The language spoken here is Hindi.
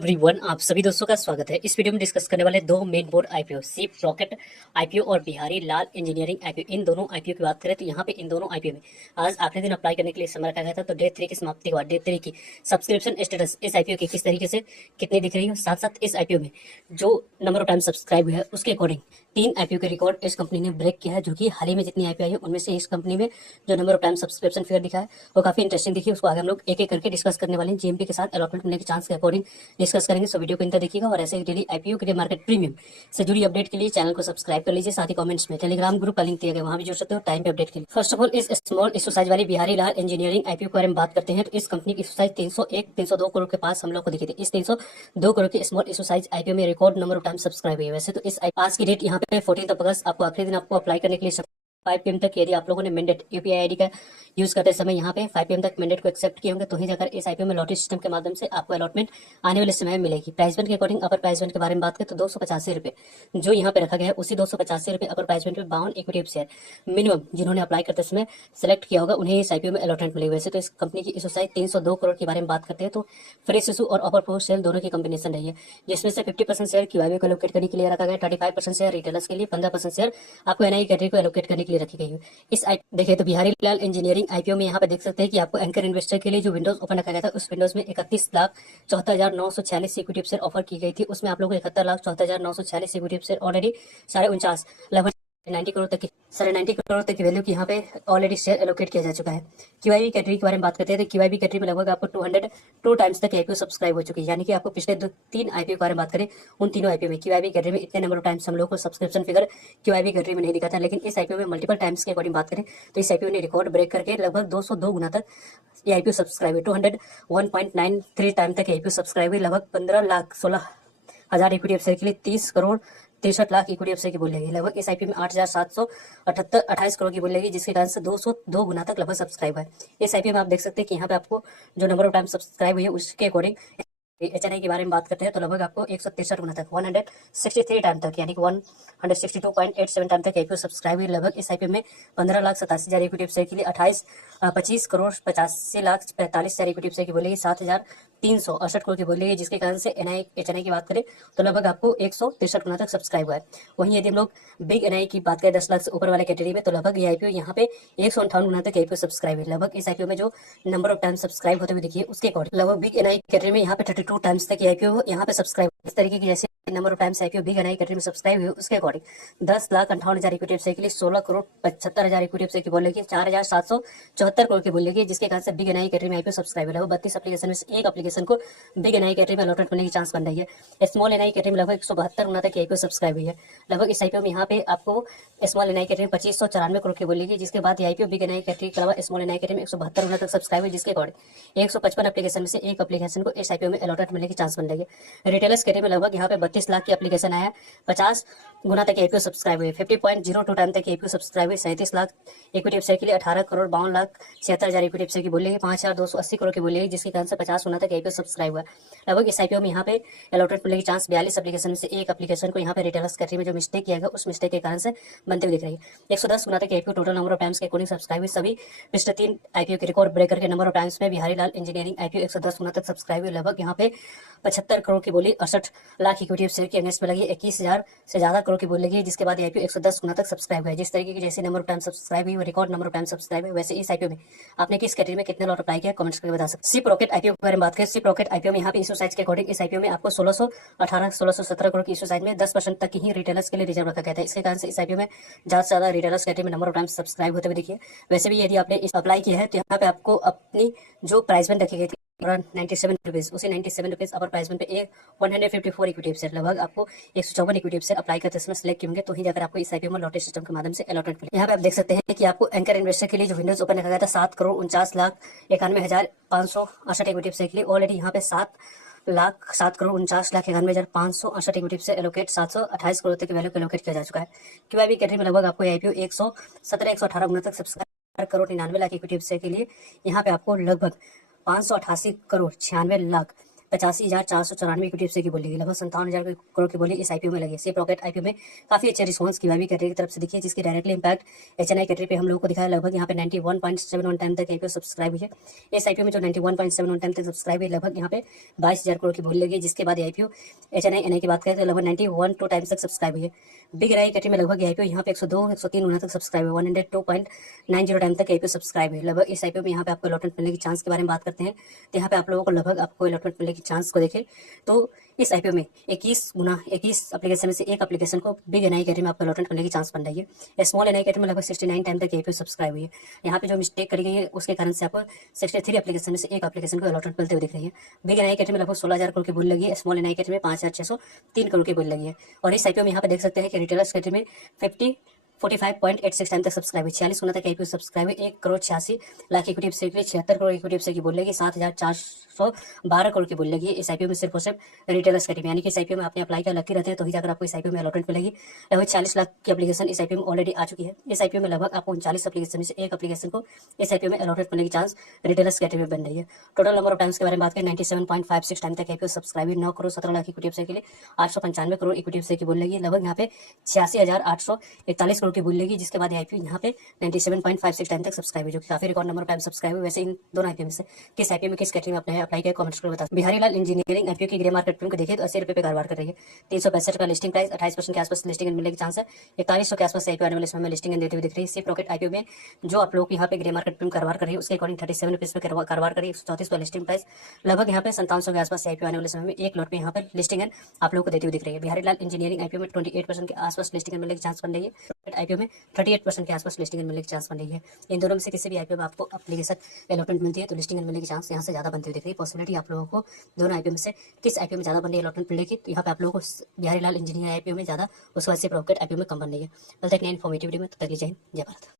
एवरीवन, आप सभी दोस्तों का स्वागत है। इस वीडियो में डिस्कस करने वाले दो main board IPO, Shiprocket IPO और बिहारी लाल इंजीनियरिंग आईपीओ। इन दोनों आईपीओ की बात करें तो यहाँ पे इन दोनों आईपीओ में आज आखिरी दिन अप्लाई करने के लिए समय रखा गया था। तो डे 3 की समाप्ति के बाद डे 3 की सब्सक्रिप्शन स्टेटस इस आईपीओ की किस तरीके से कितनी दिख रही है, साथ साथ इस आईपीओ में जो नंबर ऑफ टाइम सब्सक्राइब हुआ है उसके अकॉर्डिंग 3 आईपीओ के रिकॉर्ड इस कंपनी ने ब्रेक किया है। जो कि हाल ही में जितनी आईपीओ आई है उनमें से इस कंपनी में जो number of time subscription figure दिखा है वो काफी इंटरेस्टिंग दिखी। उसको आगे हम लोग एक एक करके डिस्कस करने वाले हैं। जीएमपी के साथ अलॉटमेंट मिलने के चांस के अकॉर्डिंग डिस्कस करेंगे। सो वीडियो को इंतजार देखिएगा और ऐसे ही डेली आईपीओ के लिए मार्केट प्रीमियम से जुड़ी अपडेट के लिए चैनल को सब्सक्राइब कर लीजिए। साथ ही कमेंट्स में टेलीग्राम ग्रुप का लिंक दिया गया, वहां भी जुड़ सकते हो टाइम पे अपडेट के लिए। फर्स्ट ऑफ ऑल इस स्मॉल इशू साइज वाली बिहारी लाल इंजीनियरिंग आईपीओ के बारे में बात करते हैं तो इस कंपनी की इशू साइज 302 करोड़ के पास हम लोग को दिखी थी। इस 302 करोड़ की स्मॉल इशू साइज आईपीओ में record number of time subscribe हुई है। वैसे तो इस आज की डेट यहाँ पे 14 अगस्त आपको आखिरी दिन आपको अप्लाई करने के लिए 5 PM तक यदि आप लोगों ने मैंडेट यूपीआई आईडी का यूज करते समय यहाँ पे 5 PM तक मैंडेट को एक्सेप्ट किए होंगे तो ही जाकर इस आईपीओ में लॉटरी सिस्टम के माध्यम से आपको अलॉटमेंट आने वाले समय में मिलेगी। प्राइस बैंड के अकॉर्डिंग अपर प्राइस बैंड के बारे में बात करें तो 285 रुपए जो यहाँ पे रखा गया है, उसी 285 रुपए अपर प्राइस बैंड में 52 इक्विटी शेयर मिनिमम जिन्होंने अप्लाई करते समय सेलेक्ट किया होगा उन्हें इस आईपीओ में अलॉटमेंट मिलेगी। वैसे तो इस कंपनी की इशू साइज 302 करोड़ के बारे में बात करते हैं तो फ्रेश इशू और अपर फ्लोर सेल दोनों की कॉम्बिनेशन रही है, जिसमें से 50% शेयर क्यूआईबी को एलोकेट करने के लिए रखा गया, 35% शेयर रिटेलर्स के लिए, 15% शेयर आपको एनआई कैटेगरी को एलोकेट करने के लिए रखी गई है। इस देखिए तो बिहारी लाल इंजीनियरिंग आईपीओ में यहाँ पे देख सकते हैं कि आपको एंकर इन्वेस्टर के लिए जो विंडोज ओपन रखा गया था उस विंडोज में 31,74,946 इक्विटी शेयर ऑफर की गई थी। उसमें आप लोगों को 71,74,946 इक्विटी शेयर ऑलरेडी 49.5 लगभग 90 करोड़ तक की 90.5 करोड़ तक की वैल्यू की यहाँ पे ऑलरेडी शेयर एलोकेट किया जा चुका है। क्यूआईबी कैटेगरी के बारे में बात करते हैं तो क्यूआईबी कैटेगरी में लगभग आपको 202 टाइम्स तक आईपीओ सब्सक्राइब हो चुकी है। यानी कि आपको पिछले 3 आईपीओ के बारे में बात करें उन तीनों आईपीओ में क्यूआईबी कैटेगरी में इतने नंबर ऑफ टाइम्स हम लोग को सब्सक्रिप्शन फिगर क्यूआईबी कैटेगरी में नहीं दिखा था, लेकिन इस आईपीओ में मल्टीपल टाइम्स के अकॉर्डिंग बात करें तो इस आईपीओ ने रिकॉर्ड ब्रेक करके लगभग 202 गुना तक ये आईपीओ सब्सक्राइब है। 201.93 टाइम तक आईपीओ सब्सक्राइब है। लगभग 15,16,000 इक्विटी शेयर के लिए 30 करोड़ 63 लाख इक्विटी शेयर की बोल लेगी। लगभग इस आईपीओ में 8,778 करोड़ की बोल लेगी, जिसके कारण से 202 गुना तक लगभग सब्सक्राइब है। इस आईपीओ में आप देख सकते हैं कि यहाँ पे आपको जो नंबर ऑफ टाइम सब्सक्राइब हुई है उसके अकॉर्डिंग एचएनआई के बारे में बात करते हैं तो लगभग आपको 163 गुना तक 163 टाइम तक यानी कि 162.87 टाइम तक आईपीओ सब्सक्राइब हुई। लगभग इस आईपीओ में 15,87,000 इक्विटी शेयर के लिए 25 करोड़ 85 लाख 45 हजार इक्विटी शेयर की बोलेगी, 7,368 करोड़ की बोलेगी, जिसके कारण से एचएनआई की बात करें तो लगभग आपको 163 गुना तक सब्सक्राइब हुआ है। वहीं यदि हम लोग बिग एनआई की बात करें 10 लाख से ऊपर वाले कैटेगरी में तो लगभग ये आईपीओ यहाँ पे 158 गुना तक आईपीओ सब्सक्राइब है। लगभग इस आईपीओ में जो नंबर ऑफ टाइम सब्सक्राइब होते हुए देखिए उसके अकॉर्डिंग लगभग बिग एनआई कैटेगरी में यहाँ पे 32 टाइम्स तक आईपीओ यहाँ पे सब्सक्राइब इस तरीके की जैसे number of times IPO big NI category में सब्सक्राइब हुए उसके अकॉर्डिंग 10,58,000 इक्विटी शेयर के लिए 16,75,000 इक्विटी शेयर की बोलेगी, 4,774 करोड़ की बोलेगी, जिसके कारण से बिग एनआई कैटेगरी में आईपीओ सब्सक्राइब है। लगभग 32 एप्लीकेशन में से एक एप्लीकेशन को बिग एनआई कैटेगरी में अलॉटमेंट होने की चांस बन रही है। स्मॉल एनआई कैटेगरी में लगभग 172 गुना तक आईपीओ सब्सक्राइब हुई है। लगभग इस आईपीओ में यहाँ पे आपको स्मॉल एनआई कैटेगरी में 2594 करोड़ की बोलेगी, जिसके बाद आईपीओ बिग एनआई कैटेगरी के अलावा स्मॉल एनआई कैटेगरी में 172 गुना तक सब्सक्राइब हुई, जिसके अकॉर्डिंग 155 एप्लीकेशन में से एक एप्लीकेशन को इस आईपीओ में अलॉटमेंट मिलने की चांस बन रही है। रिटेलर्स कैटेगरी में लगभग यहाँ पे 32 लाख की एप्लीकेशन आया, 50 गुना तक आईपीओ सब्सक्राइब हुए, 50.02 टाइम तक आईपीओ सब्सक्राइब हुए, 37 लाख इक्विटी शेयर के लिए 18 करोड़ 52 लाख 76,000 इक्विटी शेयर की बोलेगी, 5,280 करोड़ की बोलेगी, जिसके कारण से 50 गुना तक आईपीओ सब्सक्राइब हुआ। लगभग इस आईपीओ में यहाँ पे अलॉटमेंट मिलने की चांस 42 एप्लीकेशन में से एक एप्लीकेशन को यहाँ पे रिटेलर्स कैटेगरी में जो मिस्टेक किया गया उस मिस्टेक के कारण से बनते हुए दिख रही है। 110 गुना तक IPO total number of times के अकॉर्डिंग सब्सक्राइब हुई। सभी पिछले 3 आईपीओ के रिकॉर्ड ब्रेकर के नंबर ऑफ टाइम्स में बिहारी लाल इंजीनियरिंग आईपीओ 110 गुना तक सब्सक्राइब हुई। लगभग यहाँ पे 75 करोड़ की बोली 68 लाख इक्विटी शेयर की अगेंस्ट में लगी, 21,000 से ज्यादा करोड़ की बोल लगी, जिसके बाद आईपीओ 110 गुना तक सब्सक्राइब हुआ। जिस तरीके की जैसे नंबर ऑफ टाइम सब्सक्राइब हुई record number of time subscribe है, वैसे इस आईपीओ में आपने किस कैटेगरी में कितने लॉट अप्लाई किया कमेंट्स करके बता सकते। सिप रॉकेट आईपीओ के बारे में बात करें, सिप रॉकेट आईपीओ में यहाँ पे इशू साइज के अकॉर्डिंग इस आईपीओ में आपको 1617 करोड़ की इशू साइज में 10% तक ही रिटेलर्स के लिए रिजर्व रखा गया था। इसके कारण से इस आईपीओ में ज्यादा से ज्यादा रिटेलर्स कैटेगरी में नंबर ऑफ टाइम सब्सक्राइब होते हुए दिखिए। वैसे भी यदि आपने इस अप्लाई किया है तो यहाँ पे आपको अपनी जो प्राइस बैंड रखी गई थी 97 रुपीज, उसी 97 रुपीज अपर प्राइस पे 154 इक्विटी शेयर लगभग आपको 154 इक्विटी शेयर अप्लाई करते समय सिलेक्ट होंगे तो ही जाकर आपको इस आईपीओ में लॉटरी सिस्टम के माध्यम से अलॉटमेंट मिले। यहाँ पे आप देख सकते हैं कि आपको एंकर इन्वेस्टर के लिए जो विंडोज ओपन रखा गया था 7 करोड़ 49 लाख 91,568 इक्विटी शेयर के लिए ऑलरेडी यहाँ पे 7 करोड़ 49 लाख 91,568 इक्विटी से एलोकेट 728 करोड़ तक की वैल्यू एलोकेट किया जा चुका है। क्यूआईबी कैटेगरी में लगभग आपको आईपीओ 118 गुना तक subscribe crore 99 lakh equity share के लिए यहाँ पे आपको लगभग 588 करोड़ 96 लाख 85,494 इक्विटी शेयर की बोली, लगभग 57,000 करोड़ की बोली इस आईपीओ में लगी। सिप रॉकेट आईपीओ में काफी अच्छे रिस्पॉन्स की भी कैटेगरी की तरफ से दिखी है, जिसकी डायरेक्टली इंपैक्ट एचएनआई कैटेगरी पे हम लोगों को दिखाया। लगभग यहाँ पे 91.71 टाइम तक आईपीओ सब्सक्राइब हुई है। इस आईपीओ में जो 91.71 टाइम तक सब्सक्राइब है, लगभग यहाँ पे 22,000 करोड़ की बोली लगी है, जिसके बाद आईपीओ एचएनआई एनआई की बात करें तो लगभग 91 टाइम्स तक सब्सक्राइब हुई है। बिग एनआई कैटेगरी में लगभग आईपीओ यहाँ पे 102 103 वहाँ तक सब्सक्राइब है, 102.90 टाइम तक आईपीओ सब्सक्राइब है। लगभग इस आईपीओ में यहाँ पे आपको अलॉटमेंट मिलने की चांस के बारे में बात करते हैं, तो यहाँ पे आप लोगों को लगभग आपको अलॉटमेंट मिलने की चांस को देखें तो इस आईपीओ में 21 एप्लीकेशन में से एक एप्लीकेशन को बिग एनआई कैटेगरी में आपको अलॉटमेंट मिलने की चांस बन रही है। स्मॉल एनआई कैटेगरी में लगभग 69 टाइम तक आईपीओ सब्सक्राइब हुई है। यहाँ पे जो मिस्टेक करी गई है उसके कारण से आपको 63 एप्लीकेशन में से एक एप्लीकेशन को अलॉटमेंट मिलते हुए दिख रही है। बिग एनआई कैटेगरी में लगभग 16,000 करोड़ की बोली लगी है, स्मॉल एनआई कैटेगरी में 5,603 करोड़ की बोली लगी है। और इस आईपीओ में यहाँ पे देख सकते हैं कि रिटेलर्स कैटेगरी में 45.86 टाइम तक सब्सक्राइब है, 46 गुना तक आईपीओ सब्सक्राइब है, 1,86,00,000 इक्विटी शेयर के लिए 76 करोड़ इक्विटी शेयर की बोल लगी, 7,412 करोड़ की बोल लगी इस आईपीओ में सिर्फ और सिर्फ रिटेलर्स कैटेगरी, यानी कि इस आईपीओ में आपने अप्लाई किया लकी रहते हैं तो ही जाकर आपको इस आईपीओ में अलॉटमेंट मिलेगी। लगभग 40 लाख की एप्लीकेशन इस आईपीओ में ऑलरेडी आ चुकी है। इस आईपीओ में लगभग आपको 39 एप्लीकेशन में से एक एप्लीकेशन को इस आईपीओ में अलॉटमेंट मिलने की चांस रिटेलर्स कैटेगरी में बन रही है। टोटल नंबर ऑफ टाइम्स के बारे में बात करें 97.56 टाइम तक आईपीओ सब्सक्राइब है, 9,17,00,000 इक्विटी शेयर के लिए 895 करोड़ इक्विटी शेयर की बोल लगी। लगभग यहाँ पे 86,841 करोड़ की बोल लगी, जिसके बाद आईपीओ यहाँ पे 97.56 टाइम तक सब्सक्राइब है, जो कि काफी record number of time subscribe है। वैसे इन दोनों आईपीओ में से किस आईपीओ में किस कैटेगरी में आपने अप्लाई किया कमेंट्स करके बता। बिहारी लाल इंजीनियरिंग आईपीओ की ग्रे मार्केट को देखें तो 80 रुपये पे कारोबार कर रही है। 365 का लिस्टिंग प्राइस, 28% के आसपास लिस्टिंग मिलने की चांस है। 4100 के आसपास आईपीओ आने वाले समय में लिस्टिंग देते हुए दिख रही है। सिप रॉकेट आईपीओ में जो आप लोग यहाँ पे ग्रे मार्केट में कारोबार कर रही है उसके अकॉर्डिंग 37 रुपीज पे कारोबार करी, 134 का लिस्टिंग प्राइस, लगभग यहाँ पे 5700 के आसपास आईपीओ आने वाले समय में एक लॉट में यहाँ पर लिस्टिंग आप लोग को देती हुई दिख रही है। बिहारी लाल इंजीनियरिंग आईपीओ में 28% के आसपास लिस्टिंग मिलने की चांस बन रही है। आईपीओ में 38% के आसपास लिस्टिंग मिलने की चांस बन रही है। इन दोनों में से किसी भी आईपीओ में आपको एप्लीकेशन अलॉटमेंट मिलती है तो लिस्टिंग मिलने की चांस यहाँ से ज्यादा बनती हुई दिख रही है। पॉसिबिलिटी आप लोगों को दोनों आईपीओ में से किस आईपीओ में ज्यादा बन रही है अलॉटमेंट मिलने की, तो यहाँ पे आप लोगों को बिहारी लाल इंजीनियरिंग आईपीओ में ज्यादा, उस वजह से प्रॉफिट आईपीओ में कम बन रही है। कल तक नए इन्फॉर्मेटिव वीडियो में, तब तक जय हिंद जय भारत।